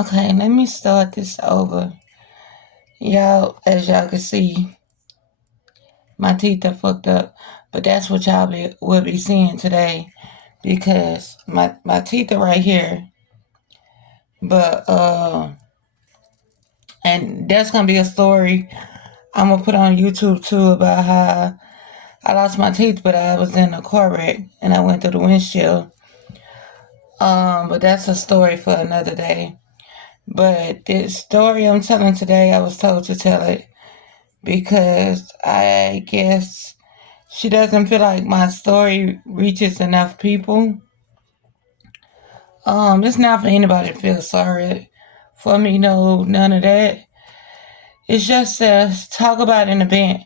Okay, let me start this over. As y'all can see, my teeth are fucked up, but that's what will be seeing today because my teeth are right here. But and that's gonna be a story I'm gonna put on YouTube too about how I lost my teeth, but I was in a car wreck and I went through the windshield. But that's a story for another day. But this story I'm telling today, I was told to tell it because I guess she doesn't feel like my story reaches enough people. It's not for anybody to feel sorry for me, no, none of that. It's just to talk about an event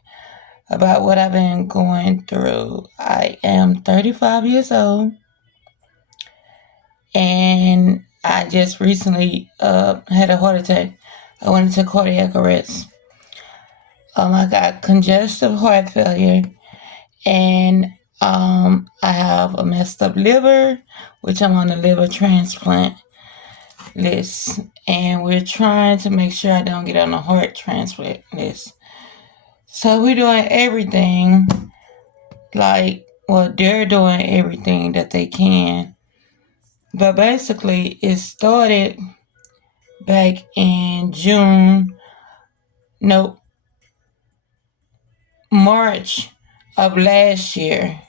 about what I've been going through. I am 35 years old and I just recently had a heart attack. I went into cardiac arrest. I got congestive heart failure and I have a messed up liver, which I'm on the liver transplant list. And we're trying to make sure I don't get on the heart transplant list. So we're doing everything they're doing everything that they can. But basically, it started back in nope, March of last year.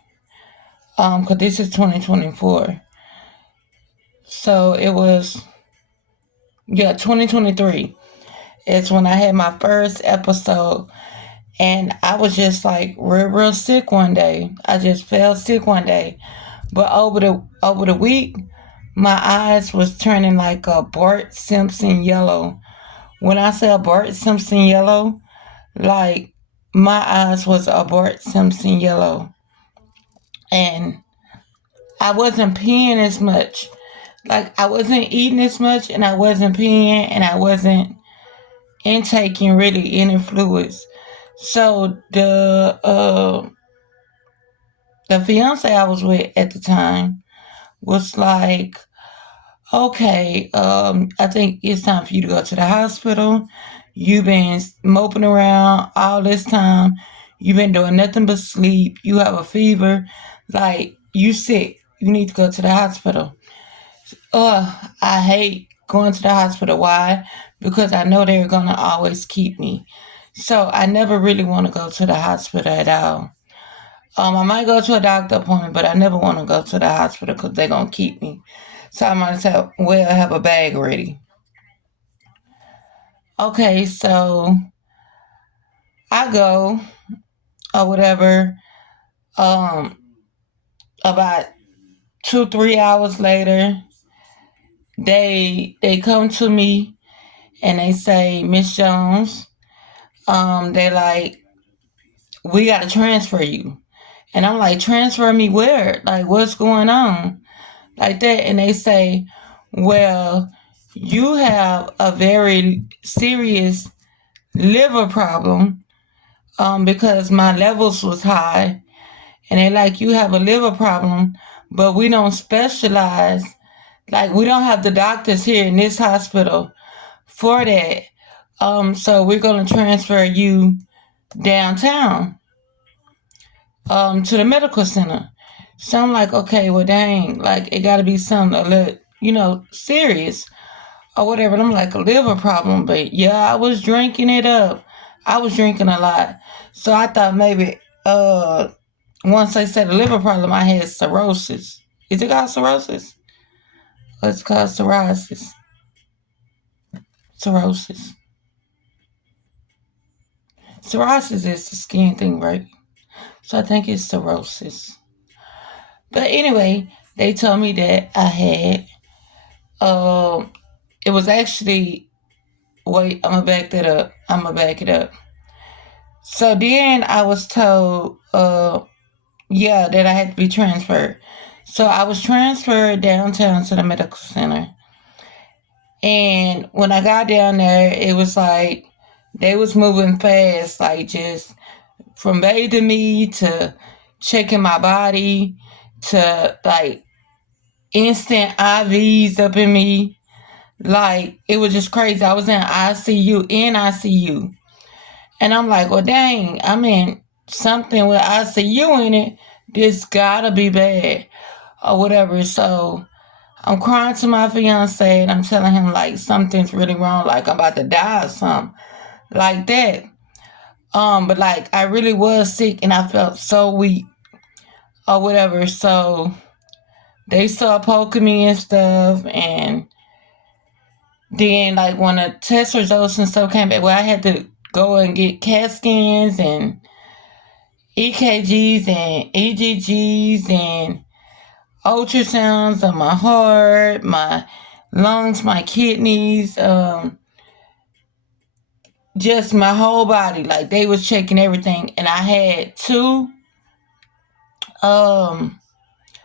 Because this is 2024. So it was, 2023. It's when I had my first episode. And I was just like real sick one day. I just fell sick one day. But over the week, my eyes was turning like a Bart Simpson yellow. When I say a Bart Simpson yellow, like my eyes was a Bart Simpson yellow. And I wasn't peeing as much. Like I wasn't eating as much and I wasn't peeing and I wasn't intaking really any fluids. So the fiance I was with at the time was like, okay, I think it's time for you to go to the hospital. You've been moping around all this time. You've been doing nothing but sleep. You have a fever. Like, you sick. You need to go to the hospital. I hate going to the hospital. Why? Because I know they're going to always keep me. So I never really want to go to the hospital at all. I might go to a doctor appointment, but I never want to go to the hospital because they're going to keep me. So I might say, well, I have a bag ready. Okay, so I go or whatever. Um, about 2-3 hours later, they come to me and they say, Miss Jones, they like, we gotta transfer you. And I'm like, transfer me where? Like, what's going on? Like that. And they say, well, you have a very serious liver problem because my levels was high. And they like, you have a liver problem, but we don't specialize. Like, we don't have the doctors here in this hospital for that. So we're going to transfer you downtown to the medical center. So I'm like, okay, well, dang, like, it got to be something a little, serious or whatever. And I'm like, a liver problem. But yeah, I was drinking it up. I was drinking a lot. So I thought maybe once they said a liver problem, I had cirrhosis. Is it called cirrhosis? Or it's called psoriasis? Cirrhosis. Psoriasis is the skin thing, right? So I think it's cirrhosis. But anyway, they told me that I had, um, it was actually, wait, I'm gonna back that up. I'm gonna back it up. So then I was told, that I had to be transferred. So I was transferred downtown to the medical center. And when I got down there, it was like they was moving fast, like just from bathing me to checking my body to like instant IVs up in me. Like, it was just crazy. I was in ICU. And I'm like, well, dang, I'm in something with ICU in it. This gotta be bad or whatever. So I'm crying to my fiance and I'm telling him, like, something's really wrong. Like, I'm about to die or something like that. But like, I really was sick and I felt so weak or whatever. So they started poking me and stuff. And then, like, when the test results and stuff came back, well, I had to go and get CAT scans and EKGs and EGGs and ultrasounds of my heart, my lungs, my kidneys, just my whole body. Like, they was checking everything, and I had two um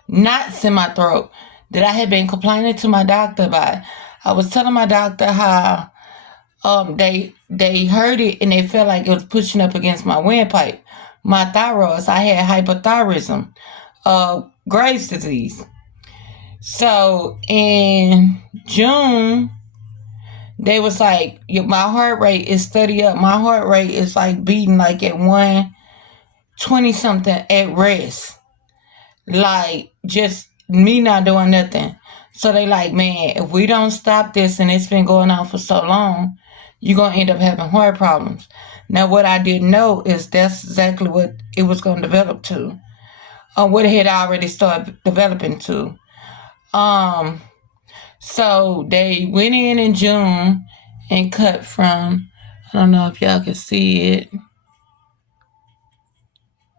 knots in my throat that I had been complaining to my doctor about. I was telling my doctor how they heard it and they felt like it was pushing up against my windpipe, my thyroid. So I had hypothyroidism, Graves' disease. So in June, they was like, my heart rate is steady up. My heart rate is like beating like at 120 something at rest. Like, just me not doing nothing. So they like, man, if we don't stop this and it's been going on for so long, you're going to end up having heart problems. Now, what I didn't know is that's exactly what it was going to develop to, or what it had already started developing to. Um, so they went in June and cut from, I don't know if y'all can see it.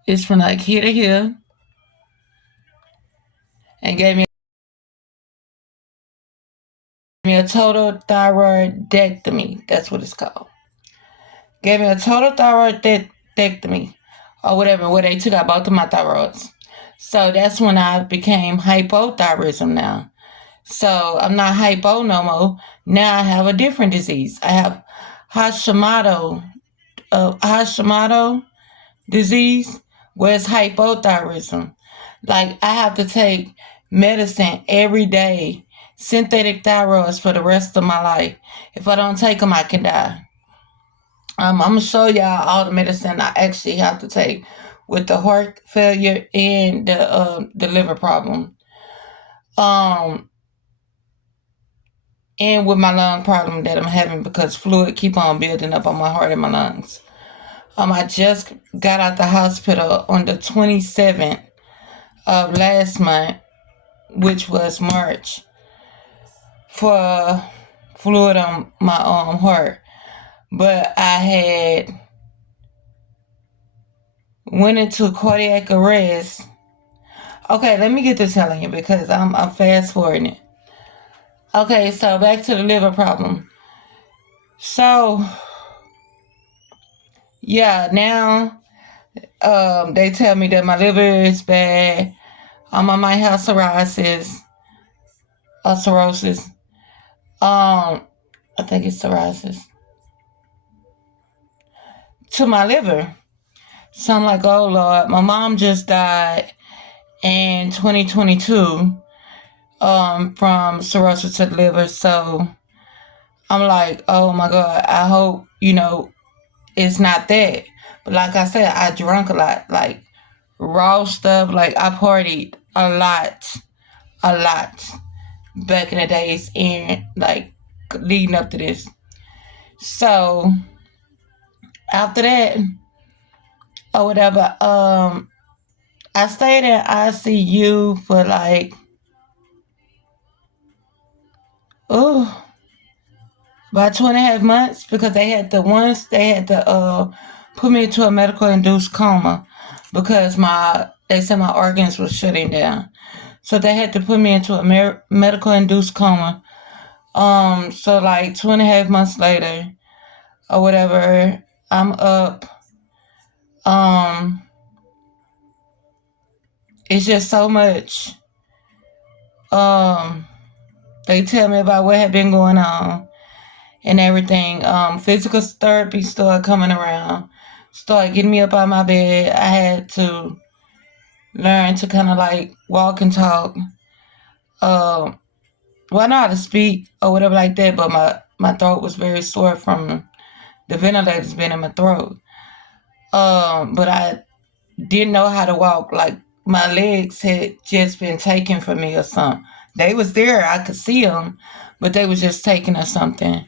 It's from like here to here, and gave me a total thyroidectomy. That's what it's called. Gave me a total thyroidectomy or whatever, where they took out both of my thyroids. So that's when I became hypothyroidism now. So I'm not hypo no more. Now I have a different disease. I have Hashimoto disease, where it's hypothyroidism. Like, I have to take medicine every day, synthetic thyroids, for the rest of my life. If I don't take them, I can die. I'm gonna show y'all all the medicine I actually have to take with the heart failure and the liver problem. Um, and with my lung problem that I'm having because fluid keep on building up on my heart and my lungs. I just got out the hospital on the 27th of last month, which was March, for fluid on my heart. But I had went into cardiac arrest. Okay, let me get to telling you because I'm fast forwarding it. Okay, so back to the liver problem. So yeah, now they tell me that my liver is bad. I might have psoriasis or cirrhosis. I think it's psoriasis to my liver. So I'm like, oh Lord, my mom just died in 2022 from cirrhosis to the liver. So I'm like, oh my God, I hope, it's not that. But like I said, I drank a lot, like raw stuff. Like, I partied a lot back in the days and like leading up to this. So after that or whatever, I stayed in ICU for like, oh, about 2.5 months because they had to put me into a medical induced coma because they said my organs were shutting down. So they had to put me into a medical induced coma. So like 2.5 months later or whatever, I'm up. Um, it's just so much. Um, they tell me about what had been going on and everything. Physical therapy started coming around, started getting me up out of my bed. I had to learn to kind of like walk and talk. Um, well, I know how to speak or whatever like that, but my throat was very sore from the ventilators being in my throat. But I didn't know how to walk. Like my legs had just been taken from me or something. They was there, I could see them, but they was just taken or something.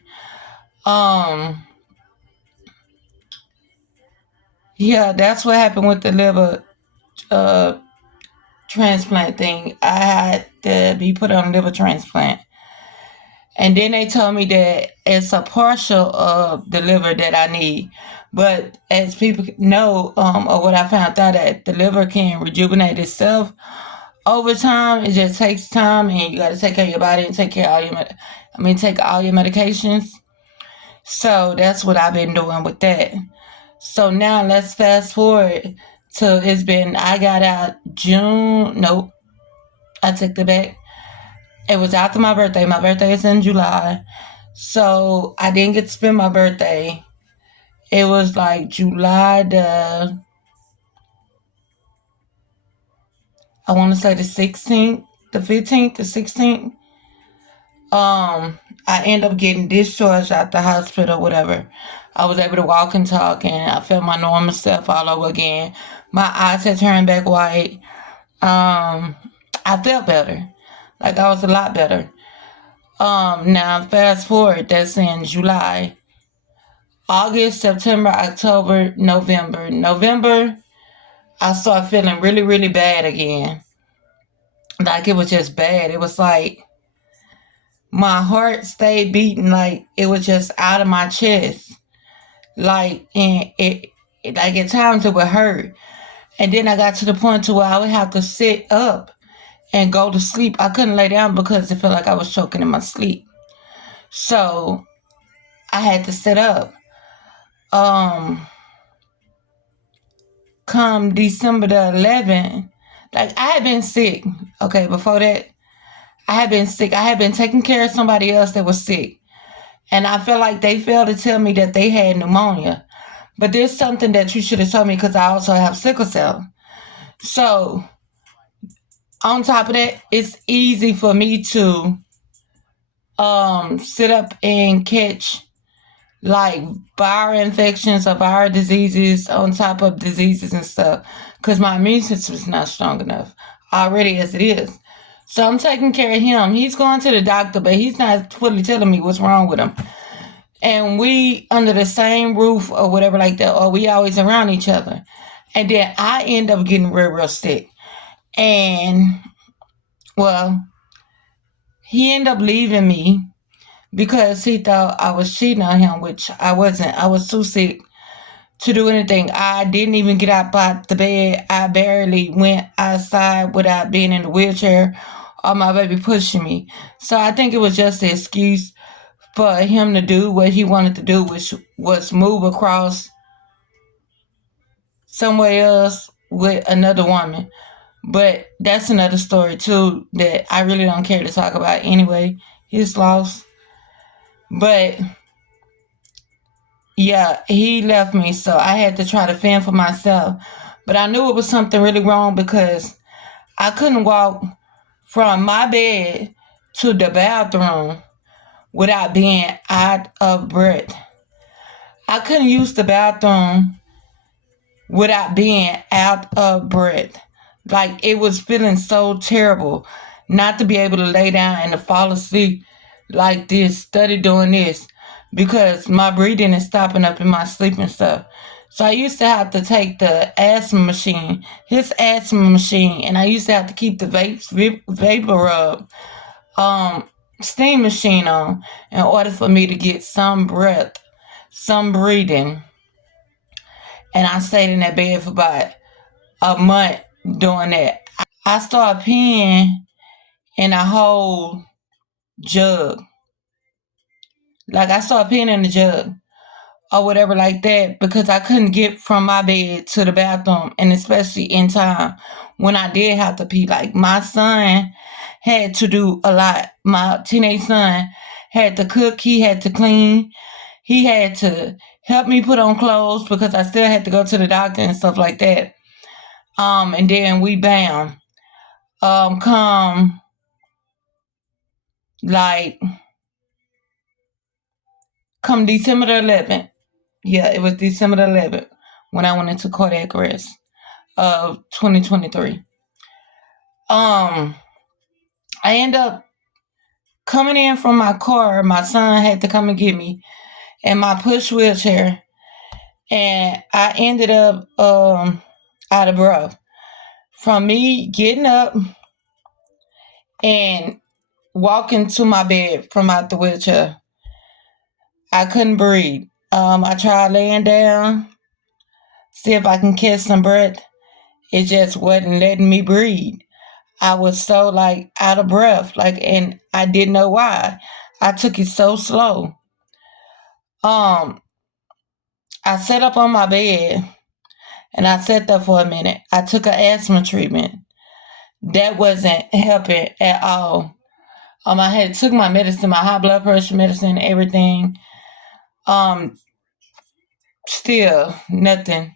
Um, yeah, that's what happened with the liver uh transplant thing. I had to be put on liver transplant. And then they told me that it's a partial of the liver that I need. But as people know, or what I found out, that the liver can rejuvenate itself over time. It just takes time, and you got to take care of your body and take care of all your, take all your medications. So that's what I've been doing with that. So now let's fast forward to I got out June. Nope, I took the back. It was after my birthday. My birthday is in July. So I didn't get to spend my birthday. It was like July I want to say the 16th, the 15th, the 16th. I ended up getting discharged out the hospital, whatever. I was able to walk and talk, and I felt my normal self all over again. My eyes had turned back white. I felt better. Like I was a lot better. Now fast forward, that's in July. August, September, October, November. November, I started feeling really, really bad again. Like it was just bad. It was like my heart stayed beating like it was just out of my chest. Like and it like at times it would hurt. And then I got to the point to where I would have to sit up and go to sleep. I couldn't lay down because it felt like I was choking in my sleep. So I had to sit up. Um Come December the 11th, like I had been sick. Okay, before that, I had been sick. I had been taking care of somebody else that was sick. And I felt like they failed to tell me that they had pneumonia. But there's something that you should have told me because I also have sickle cell. So, on top of that, it's easy for me to sit up and catch like viral infections or viral diseases on top of diseases and stuff because my immune system is not strong enough already as it is. So I'm taking care of him. He's going to the doctor, but he's not fully telling me what's wrong with him. And we under the same roof or whatever like that, or we always around each other. And then I end up getting real, real sick. And well, he ended up leaving me because he thought I was cheating on him, which I wasn't. I was too sick to do anything. I didn't even get up out the bed. I barely went outside without being in the wheelchair or my baby pushing me. So I think it was just an excuse for him to do what he wanted to do, which was move across somewhere else with another woman. But that's another story too that I really don't care to talk about anyway. His loss. But yeah, he left me, so I had to try to fend for myself. But I knew it was something really wrong because I couldn't walk from my bed to the bathroom without being out of breath. I couldn't use the bathroom without being out of breath. Like it was feeling so terrible not to be able to lay down and to fall asleep like this, study doing this, because my breathing is stopping up in my sleep and stuff. So I used to have to take the asthma machine, his asthma machine, and I used to have to keep the vapor rub um, steam machine on in order for me to get some breath, some breathing. And I stayed in that bed for about a month doing that. I started peeing in a whole jug. Like I started peeing in the jug or whatever like that because I couldn't get from my bed to the bathroom, and especially in time when I did have to pee. Like my son had to do a lot. My teenage son had to cook, he had to clean, he had to help me put on clothes because I still had to go to the doctor and stuff like that. And then we bam. Come Like, come December the 11th. Yeah, it was December the 11th when I went into cardiac arrest of 2023. Um, I end up coming in from my car. My son had to come and get me in my push wheelchair, and I ended up out of breath from me getting up and walking to my bed from out the wheelchair. I couldn't breathe. I tried laying down, see if I can catch some breath. It just wasn't letting me breathe. I was so like out of breath, like, and I didn't know why. I took it so slow. Um, I sat up on my bed and I sat there for a minute. I took an asthma treatment. That wasn't helping at all. I had took my medicine, my high blood pressure medicine, everything. Um, Still nothing.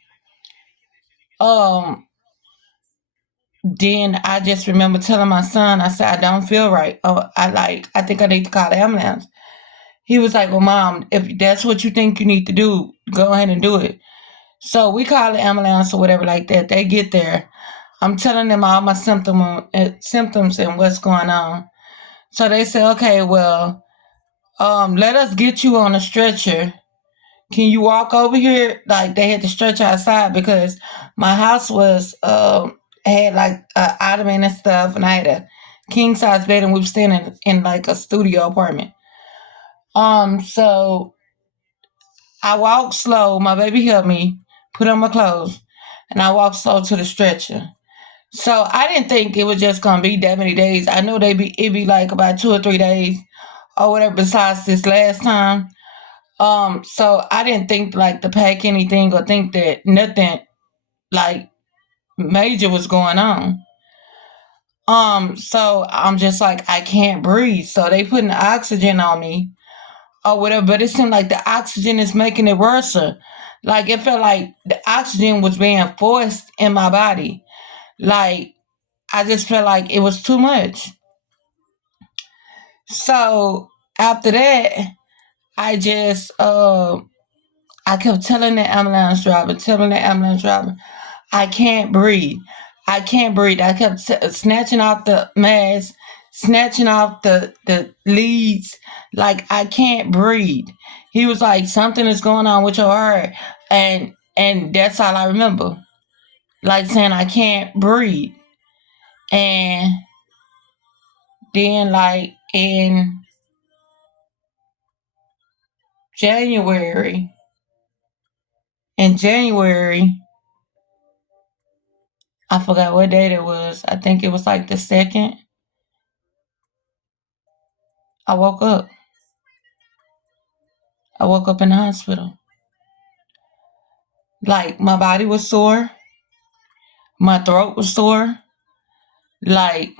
Um, then I just remember telling my son, I said, I don't feel right. Oh, I think I need to call the ambulance. He was like, well, Mom, if that's what you think you need to do, go ahead and do it. So we call the ambulance or whatever like that. They get there. I'm telling them all my symptoms and what's going on. So they say, okay, well, let us get you on a stretcher. Can you walk over here? Like they had to stretch outside because my house was had like ottoman and stuff, and I had a king size bed, and we were staying in like a studio apartment. So I walked slow. My baby helped me put on my clothes, and I walked slow to the stretcher. So I didn't think it was just gonna be that many days. I know it'd be like about 2 or 3 days or whatever. Besides this last time, so I didn't think like to pack anything or think that nothing like major was going on. So I'm just like I can't breathe. So they putting oxygen on me or whatever, but it seemed like the oxygen is making it worse. Like it felt like the oxygen was being forced in my body. Like I just felt like it was too much. So after that, I just I kept telling the ambulance driver, I can't breathe. I can't breathe. I kept snatching off the mask, snatching off the leads. Like I can't breathe. He was like, something is going on with your heart, and that's all I remember. Like saying I can't breathe, and then like January, in January, I forgot what date it was. I think it was like the second. I woke up. I woke up in the hospital. Like my body was sore, my throat was sore. Like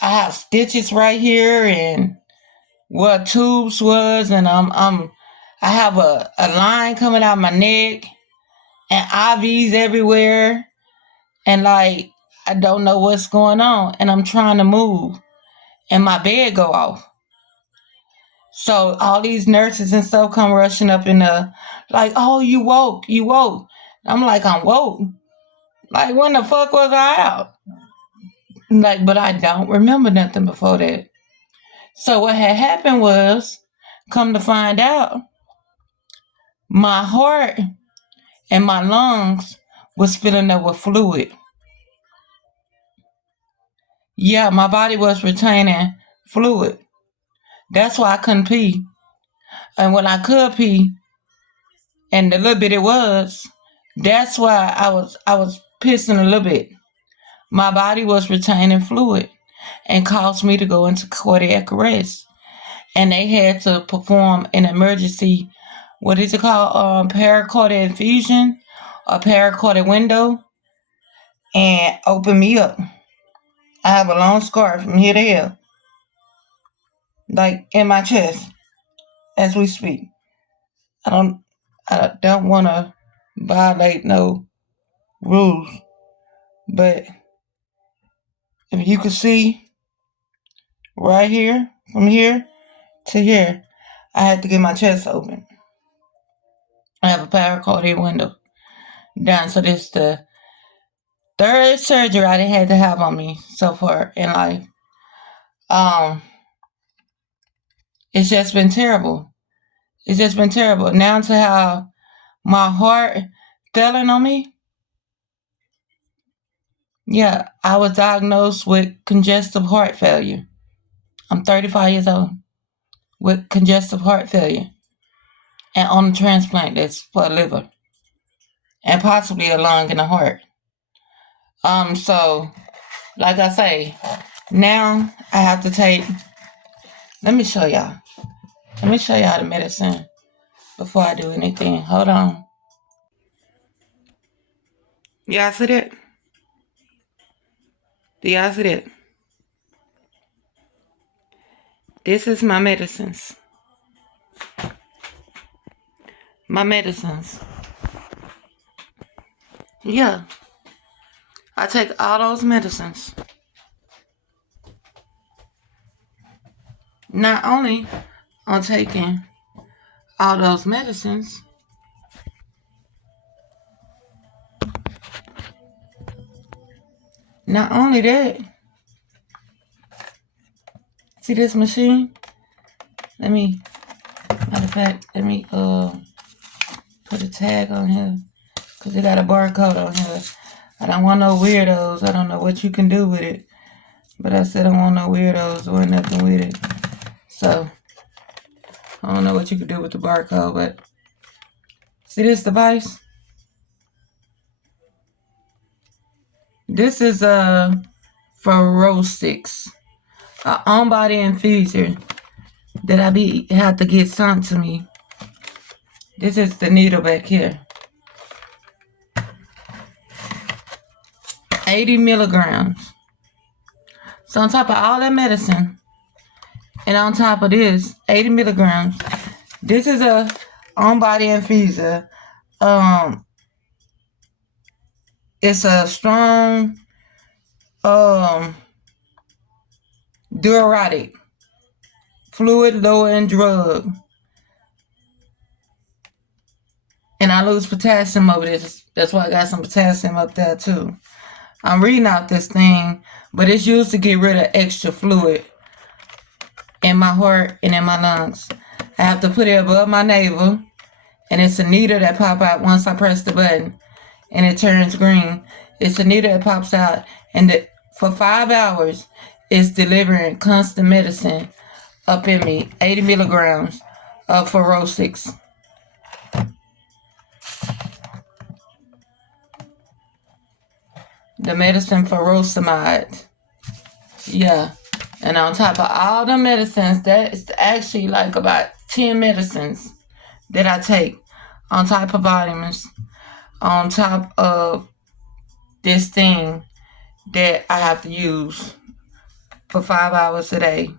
I have stitches right here and where tubes was, and I have a line coming out my neck and IVs everywhere, and like I don't know what's going on, and I'm trying to move, and my bed go off. So all these nurses and stuff come rushing up in the like, oh, you woke. I'm like, I'm woke. Like when the fuck was I out? Like, but I don't remember nothing before that. So what had happened was, come to find out, my heart and my lungs was filling up with fluid. Yeah, my body was retaining fluid. That's why I couldn't pee. And when I could pee, and the little bit it was, that's why I was pissing a little bit. My body was retaining fluid and caused me to go into cardiac arrest. And they had to perform an emergency, what is it called, pericardial infusion or pericardial window, and open me up. I have a long scar from here to here, like in my chest, as we speak. I don't, I don't want to violate no rules, but if you could see right here, from here to here, I had to get my chest open. I have a pericardial window down, so this is the third surgery I done had to have on me so far in life. Um, it's just been terrible. It's just been terrible. Now to how my heart failing on me. Yeah, I was diagnosed with congestive heart failure. I'm 35 years old with congestive heart failure and on a transplant that's for a liver and possibly a lung and a heart. So like I say, now I have to take. Let me show y'all. Let me show y'all the medicine before I do anything. Hold on. Y'all see that? Do y'all see that? This is my medicines. My medicines. Yeah. I take all those medicines. Not only I'm taking all those medicines, not only that, see this machine? Matter of fact, let me put a tag on here, because it got a barcode on here. I don't want no weirdos. I don't know what you can do with it, but I said I don't want no weirdos doing nothing with it. So, I don't know what you can do with the barcode, but see this device? This is for roast sticks, an on-body infuser that I have to get sent to me. This is the needle back here. 80 milligrams. So on top of all that medicine, and on top of this, 80 milligrams, this is a on-body infuser. It's a strong diuretic, fluid lowering drug. And I lose potassium over this. That's why I got some potassium up there too. I'm reading out this thing, but it's used to get rid of extra fluid in my heart and in my lungs. I have to put it above my navel, and it's a needle that pops out once I press the button, and it turns green. It's a needle that pops out, and for 5 hours, it's delivering constant medicine up in me, 80 milligrams of Ferrosix. The medicine furosemide. Yeah. And on top of all the medicines, that is actually like about 10 medicines that I take on top of vitamins, on top of this thing that I have to use for 5 hours a day,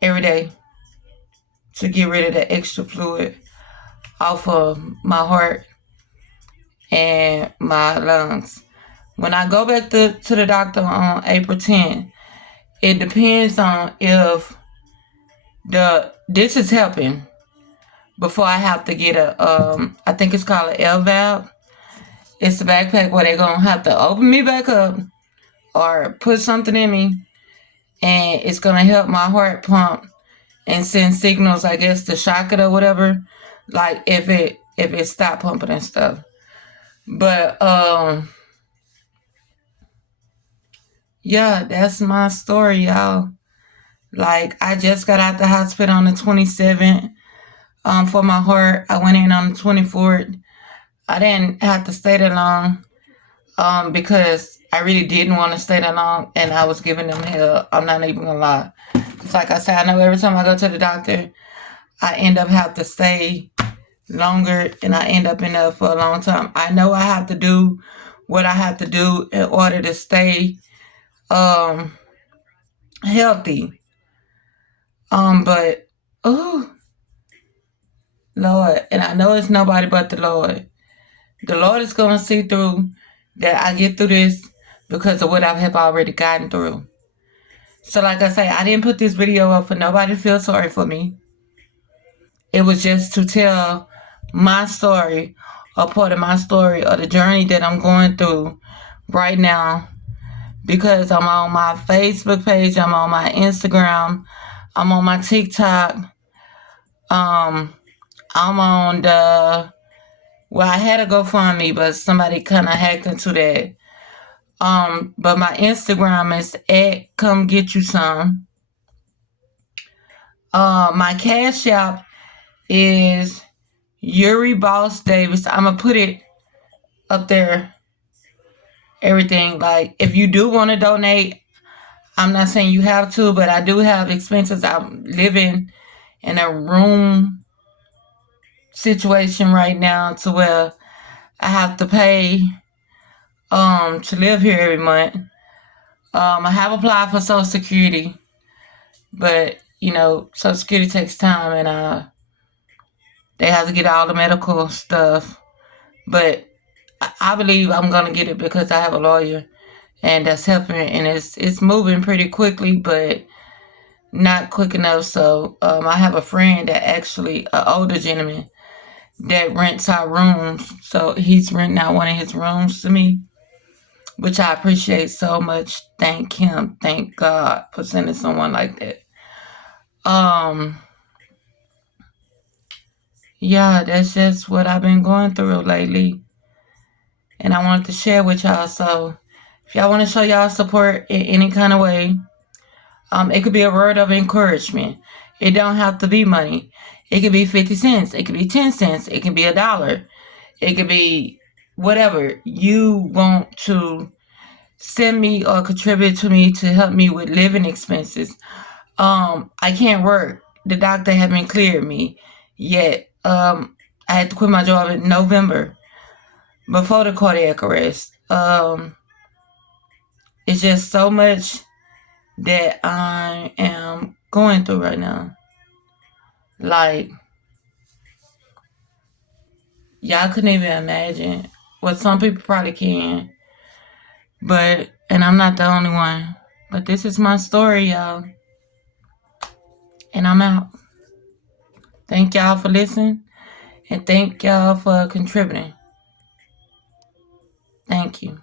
every day, to get rid of the extra fluid off of my heart and my lungs. When I go back to the doctor on April 10th, it depends on if this is helping before I have to get I think it's called an LVAP. It's a backpack where they're going to have to open me back up or put something in me, and it's going to help my heart pump and send signals, I guess, to shock it or whatever, like if it stopped pumping and stuff. But yeah, that's my story, y'all. Like, I just got out the hospital on the 27th for my heart. I went in on the 24th. I didn't have to stay that long because I really didn't want to stay that long, and I was giving them hell. I'm not even gonna lie. It's like I said, I know every time I go to the doctor, I end up having to stay longer, and I end up in there for a long time. I know I have to do what I have to do in order to stay healthy. But oh Lord, and I know it's nobody but the Lord. The Lord is gonna see through that I get through this because of what I have already gotten through. So like I say, I didn't put this video up for nobody to feel sorry for me. It was just to tell my story, a part of my story, or the journey that I'm going through right now, because I'm on my Facebook page, I'm on my Instagram, I'm on my TikTok, I'm on well, I had a GoFundMe, but somebody kind of hacked into that. But my Instagram is at come get you some. My Cash App is Yuri Boss Davis. I'm gonna put it up there. Everything, like, if you do want to donate, I'm not saying you have to, but I do have expenses. I'm living in a room situation right now to where I have to pay to live here every month. I have applied for Social Security, but Social Security takes time, and they have to get all the medical stuff. But I believe I'm gonna get it because I have a lawyer, and that's helping, and it's moving pretty quickly, but not quick enough. So I have a friend that actually, an older gentleman that rents our rooms. So he's renting out one of his rooms to me, which I appreciate so much. Thank him. Thank God for sending someone like that. Yeah, that's just what I've been going through lately, and I wanted to share with y'all. So if y'all want to show y'all support in any kind of way, it could be a word of encouragement. It don't have to be money. It could be 50 cents. It could be 10 cents. It could be $1. It could be whatever you want to send me or contribute to me to help me with living expenses. I can't work. The doctor haven't cleared me yet. I had to quit my job in November before the cardiac arrest. It's just so much that I am going through right now. Like, y'all couldn't even imagine. Well, some people probably can, and I'm not the only one. But this is my story, y'all. And I'm out. Thank y'all for listening, and thank y'all for contributing. Thank you.